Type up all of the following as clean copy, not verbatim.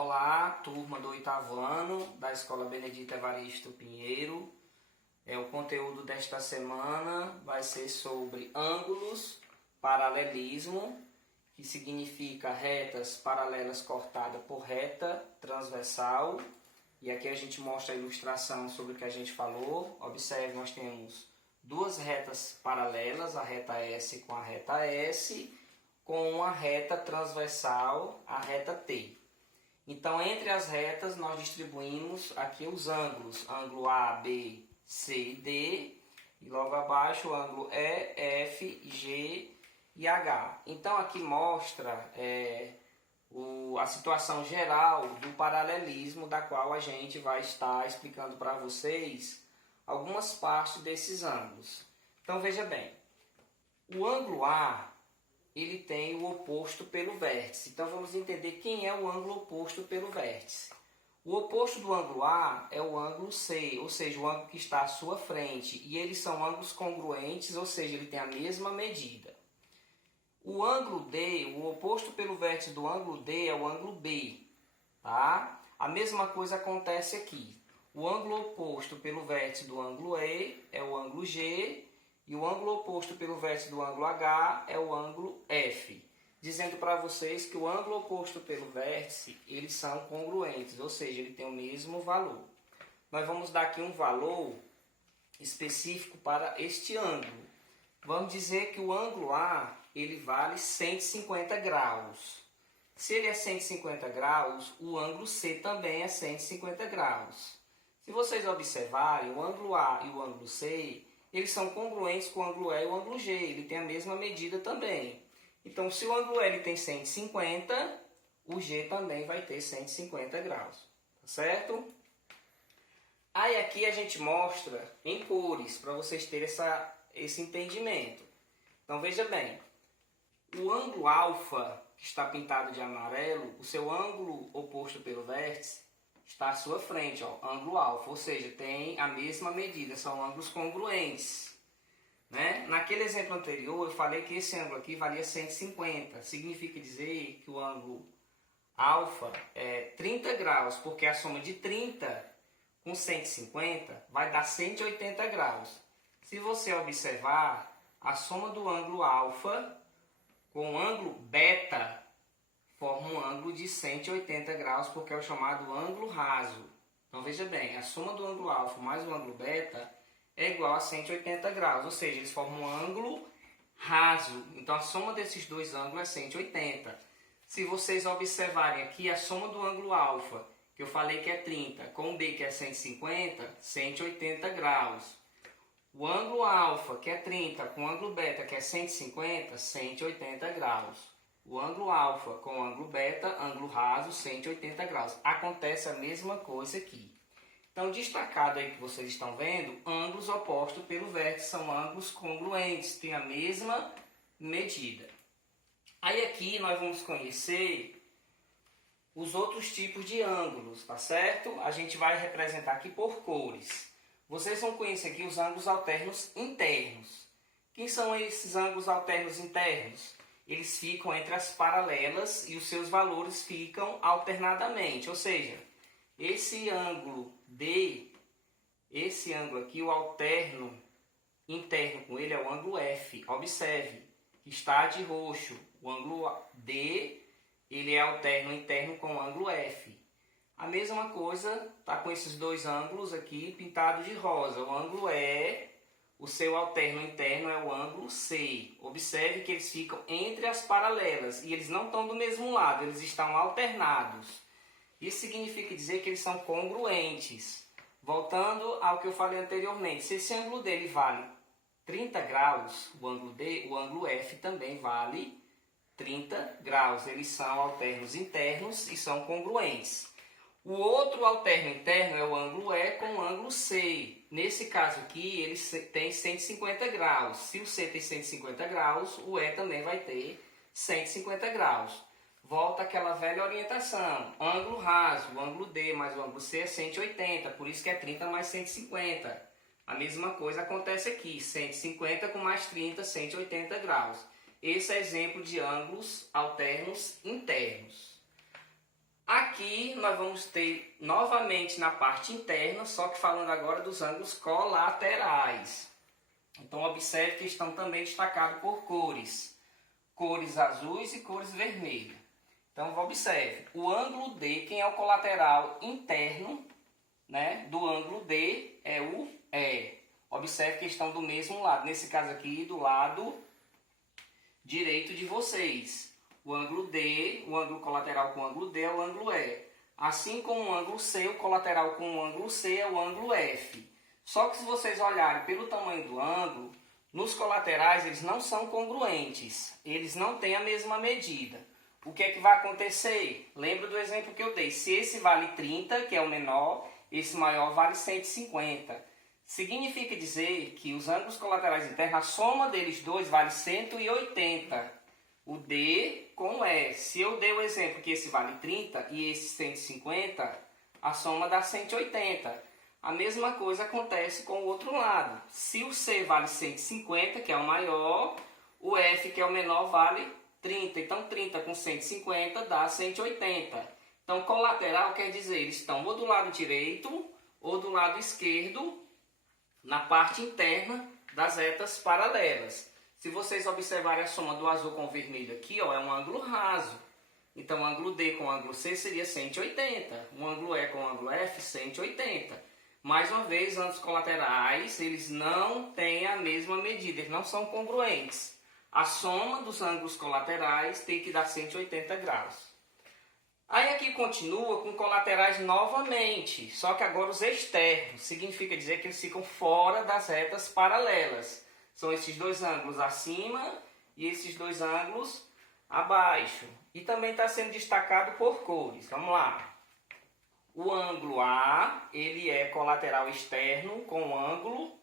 Olá, turma do oitavo ano da Escola Benedito Evaristo Pinheiro. O conteúdo desta semana vai ser sobre ângulos, paralelismo, que significa retas paralelas cortadas por reta transversal. E aqui a gente mostra a ilustração sobre o que a gente falou. Observe, nós temos duas retas paralelas, a reta S com a reta S, com uma reta transversal, a reta T. Então, entre as retas, nós distribuímos aqui os ângulos, ângulo A, B, C e D, e logo abaixo o ângulo E, F, G e H. Então, aqui mostra a situação geral do paralelismo, da qual a gente vai estar explicando para vocês algumas partes desses ângulos. Então, veja bem, o ângulo A, ele tem o oposto pelo vértice. Então, vamos entender quem é o ângulo oposto pelo vértice. O oposto do ângulo A é o ângulo C, ou seja, o ângulo que está à sua frente. E eles são ângulos congruentes, ou seja, ele tem a mesma medida. O ângulo D, o oposto pelo vértice do ângulo D é o ângulo B. Tá? A mesma coisa acontece aqui. O ângulo oposto pelo vértice do ângulo E é o ângulo G. E o ângulo oposto pelo vértice do ângulo H é o ângulo F. Dizendo para vocês que o ângulo oposto pelo vértice, eles são congruentes, ou seja, ele tem o mesmo valor. Nós vamos dar aqui um valor específico para este ângulo. Vamos dizer que o ângulo A, ele vale 150 graus. Se ele é 150 graus, o ângulo C também é 150 graus. Se vocês observarem, o ângulo A e o ângulo C, eles são congruentes com o ângulo E e o ângulo G. Ele tem a mesma medida também. Então, se o ângulo L tem 150, o G também vai ter 150 graus. Tá certo? Aí aqui a gente mostra em cores, para vocês terem esse entendimento. Então, veja bem. O ângulo alfa, que está pintado de amarelo, o seu ângulo oposto pelo vértice, está à sua frente, ó, ângulo alfa, ou seja, tem a mesma medida, são ângulos congruentes. Né? Naquele exemplo anterior, eu falei que esse ângulo aqui valia 150, significa dizer que o ângulo alfa é 30 graus, porque a soma de 30 com 150 vai dar 180 graus. Se você observar, a soma do ângulo alfa com o ângulo beta forma um ângulo de 180 graus, porque é o chamado ângulo raso. Então, veja bem, a soma do ângulo alfa mais o ângulo beta é igual a 180 graus, ou seja, eles formam um ângulo raso. Então, a soma desses dois ângulos é 180. Se vocês observarem aqui, a soma do ângulo alfa, que eu falei que é 30, com o B, que é 150, 180 graus. O ângulo alfa, que é 30, com o ângulo beta, que é 150, 180 graus. O ângulo alfa com o ângulo beta, ângulo raso, 180 graus. Acontece a mesma coisa aqui. Então, destacado aí que vocês estão vendo, ângulos opostos pelo vértice são ângulos congruentes, têm a mesma medida. Aí aqui nós vamos conhecer os outros tipos de ângulos, tá certo? A gente vai representar aqui por cores. Vocês vão conhecer aqui os ângulos alternos internos. Quem são esses ângulos alternos internos? Eles ficam entre as paralelas e os seus valores ficam alternadamente. Ou seja, esse ângulo D, esse ângulo aqui, o alterno interno com ele é o ângulo F. Observe que está de roxo. O ângulo D, ele é alterno interno com o ângulo F. A mesma coisa está com esses dois ângulos aqui pintados de rosa. O ângulo E, o seu alterno interno é o ângulo C. Observe que eles ficam entre as paralelas e eles não estão do mesmo lado, eles estão alternados. Isso significa dizer que eles são congruentes. Voltando ao que eu falei anteriormente, se esse ângulo dele vale 30 graus, o ângulo D, o ângulo F também vale 30 graus. Eles são alternos internos e são congruentes. O outro alterno interno é o ângulo E com o ângulo C. Nesse caso aqui, ele tem 150 graus. Se o C tem 150 graus, o E também vai ter 150 graus. Volta àquela velha orientação. Ângulo raso, o ângulo D mais o ângulo C é 180, por isso que é 30 mais 150. A mesma coisa acontece aqui, 150 com mais 30, 180 graus. Esse é exemplo de ângulos alternos internos. Aqui nós vamos ter novamente na parte interna, só que falando agora dos ângulos colaterais. Então observe que estão também destacados por cores. Cores azuis e cores vermelhas. Então observe, o ângulo D, quem é o colateral interno, né, do ângulo D é o E. Observe que estão do mesmo lado, nesse caso aqui do lado direito de vocês. O ângulo D, o ângulo colateral com o ângulo D é o ângulo E. Assim como o ângulo C, o colateral com o ângulo C é o ângulo F. Só que se vocês olharem pelo tamanho do ângulo, nos colaterais eles não são congruentes. Eles não têm a mesma medida. O que é que vai acontecer? Lembra do exemplo que eu dei. Se esse vale 30, que é o menor, esse maior vale 150. Significa dizer que os ângulos colaterais internos, a soma deles dois vale 180. O D com o E. Se eu dei o exemplo que esse vale 30 e esse 150, a soma dá 180. A mesma coisa acontece com o outro lado. Se o C vale 150, que é o maior, o F, que é o menor, vale 30. Então 30 com 150 dá 180. Então colateral quer dizer, eles estão ou do lado direito ou do lado esquerdo, na parte interna das retas paralelas. Se vocês observarem a soma do azul com o vermelho aqui, ó, é um ângulo raso. Então, o ângulo D com o ângulo C seria 180. O ângulo E com o ângulo F, 180. Mais uma vez, ângulos colaterais, eles não têm a mesma medida, eles não são congruentes. A soma dos ângulos colaterais tem que dar 180 graus. Aí aqui continua com colaterais novamente, só que agora os externos. Significa dizer que eles ficam fora das retas paralelas. São esses dois ângulos acima e esses dois ângulos abaixo. E também está sendo destacado por cores. Vamos lá. O ângulo A, ele é colateral externo com o ângulo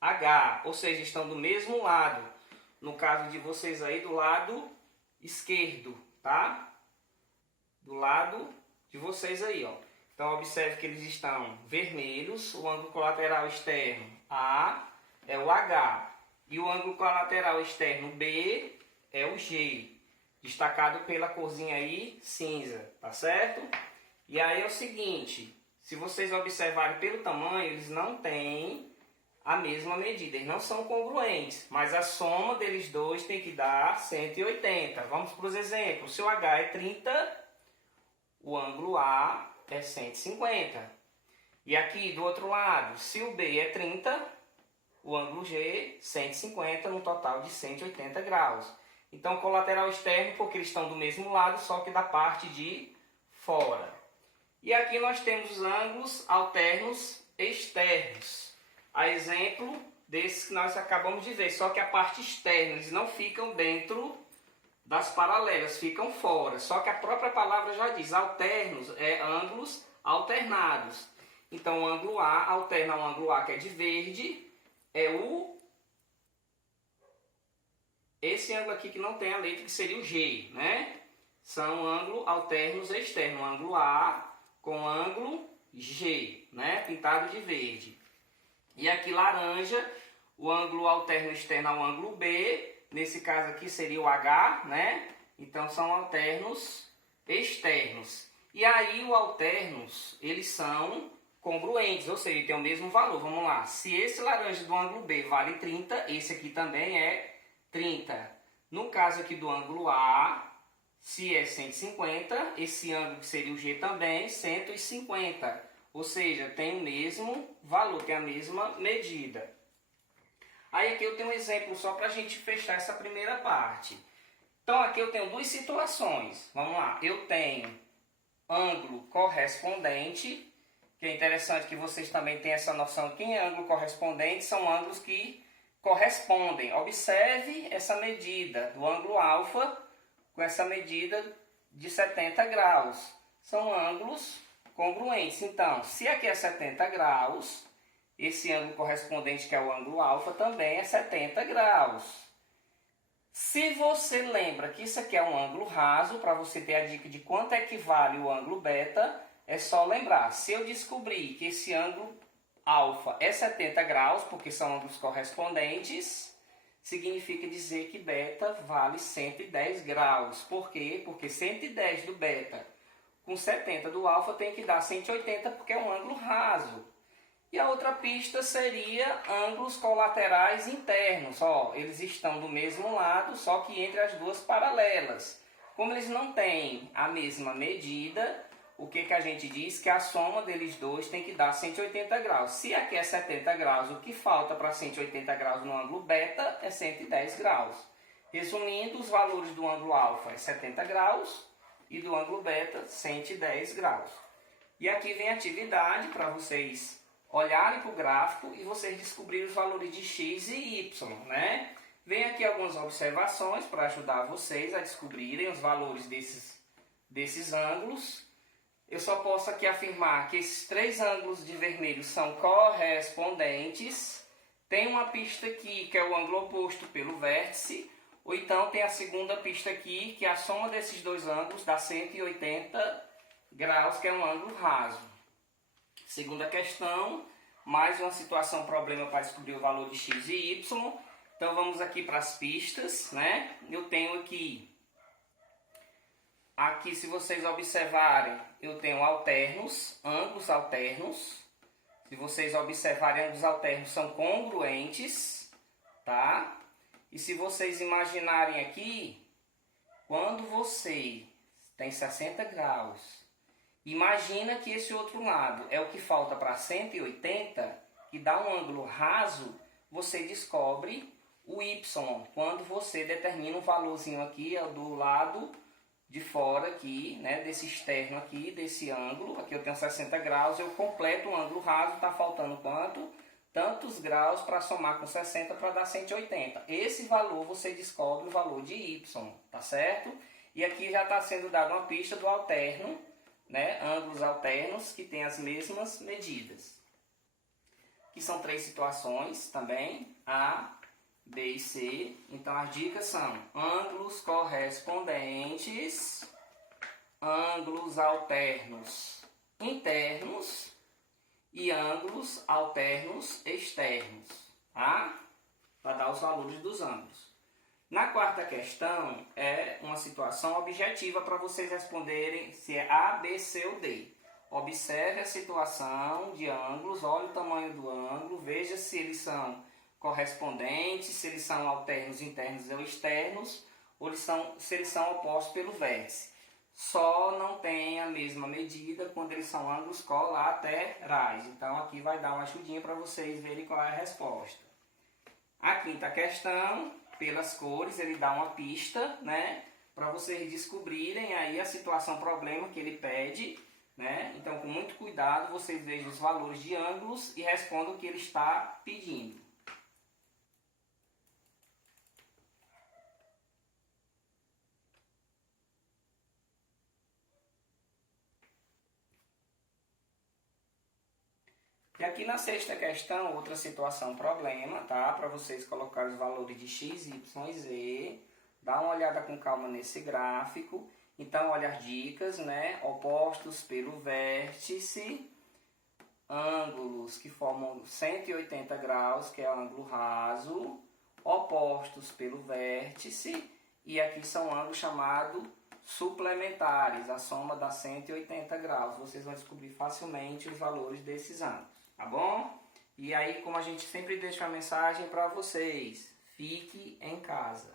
H. Ou seja, estão do mesmo lado. No caso de vocês aí, do lado esquerdo, tá? Do lado de vocês aí, ó. Então, observe que eles estão vermelhos. O ângulo colateral externo A é o H. E o ângulo colateral externo B é o G, destacado pela corzinha aí cinza, tá certo? E aí é o seguinte, se vocês observarem pelo tamanho, eles não têm a mesma medida, eles não são congruentes, mas a soma deles dois tem que dar 180. Vamos para os exemplos. Se o H é 30, o ângulo A é 150. E aqui do outro lado, se o B é 30, o ângulo G, 150, no total de 180 graus. Então, colateral externo, porque eles estão do mesmo lado, só que da parte de fora. E aqui nós temos os ângulos alternos externos. A exemplo desses que nós acabamos de ver, só que a parte externa, eles não ficam dentro das paralelas, ficam fora. Só que a própria palavra já diz, alternos, é ângulos alternados. Então, o ângulo A alterna ao ângulo A, que é de verde, é esse ângulo aqui que não tem a letra, que seria o G, né? São ângulos alternos externos, ângulo A com ângulo G, né? Pintado de verde. E aqui laranja, o ângulo alterno externo ao ângulo B, nesse caso aqui seria o H, né? Então são alternos externos. E aí os alternos, eles são congruentes, ou seja, tem o mesmo valor. Vamos lá, se esse laranja do ângulo B vale 30, esse aqui também é 30. No caso aqui do ângulo A, se é 150, esse ângulo que seria o G também, 150. Ou seja, tem o mesmo valor, tem a mesma medida. Aí aqui eu tenho um exemplo só para a gente fechar essa primeira parte. Então aqui eu tenho duas situações. Vamos lá, eu tenho ângulo correspondente, que é interessante que vocês também tenham essa noção que em ângulo correspondente são ângulos que correspondem. Observe essa medida do ângulo alfa com essa medida de 70 graus. São ângulos congruentes. Então, se aqui é 70 graus, esse ângulo correspondente, que é o ângulo alfa, também é 70 graus. Se você lembra que isso aqui é um ângulo raso, para você ter a dica de quanto equivale o ângulo beta, é só lembrar. Se eu descobrir que esse ângulo alfa é 70 graus, porque são ângulos correspondentes, significa dizer que beta vale 110 graus. Por quê? Porque 110 do beta com 70 do alfa tem que dar 180 porque é um ângulo raso. E a outra pista seria ângulos colaterais internos. Ó, eles estão do mesmo lado, só que entre as duas paralelas. Como eles não têm a mesma medida, o que a gente diz? Que a soma deles dois tem que dar 180 graus. Se aqui é 70 graus, o que falta para 180 graus no ângulo beta é 110 graus. Resumindo, os valores do ângulo alfa é 70 graus e do ângulo beta 110 graus. E aqui vem a atividade para vocês olharem para o gráfico e vocês descobrirem os valores de x e y, né? Vem aqui algumas observações para ajudar vocês a descobrirem os valores desses ângulos. Eu só posso aqui afirmar que esses três ângulos de vermelho são correspondentes. Tem uma pista aqui que é o ângulo oposto pelo vértice, ou então tem a segunda pista aqui, que a soma desses dois ângulos dá 180 graus, que é um ângulo raso. Segunda questão, mais uma situação problema para descobrir o valor de x e y. Então vamos aqui para as pistas, né? Eu tenho aqui se vocês observarem, eu tenho alternos, ângulos alternos. Se vocês observarem, ângulos alternos são congruentes, tá? E se vocês imaginarem aqui, quando você tem 60 graus, imagina que esse outro lado é o que falta para 180, que dá um ângulo raso, você descobre o y, quando você determina um valorzinho aqui do lado de fora aqui, né, desse externo aqui, desse ângulo. Aqui eu tenho 60 graus, eu completo o ângulo raso, está faltando quanto? Tantos graus para somar com 60 para dar 180. Esse valor você descobre o valor de y, tá certo? E aqui já está sendo dada uma pista do alterno, né, ângulos alternos que têm as mesmas medidas. Aqui são três situações também, A, B e C. Então as dicas são ângulos correspondentes, ângulos alternos internos e ângulos alternos externos, tá? Para dar os valores dos ângulos. Na quarta questão é uma situação objetiva para vocês responderem se é A, B, C ou D. Observe a situação de ângulos, olhe o tamanho do ângulo, veja se eles são correspondentes, se eles são alternos internos ou externos, ou se eles são opostos pelo vértice. Só não tem a mesma medida quando eles são ângulos colaterais. Então aqui vai dar uma ajudinha para vocês verem qual é a resposta. A quinta questão, pelas cores, ele dá uma pista, né, para vocês descobrirem aí a situação problema que ele pede, né? Então com muito cuidado vocês vejam os valores de ângulos e respondam o que ele está pedindo. E aqui na sexta questão, outra situação problema, tá? Para vocês colocarem os valores de x, y e z. Dá uma olhada com calma nesse gráfico. Então, olha as dicas, né? Opostos pelo vértice, ângulos que formam 180 graus, que é o ângulo raso, opostos pelo vértice, e aqui são ângulos chamados suplementares, a soma dá 180 graus. Vocês vão descobrir facilmente os valores desses ângulos. Tá bom? E aí, como a gente sempre deixa uma mensagem para vocês, fique em casa.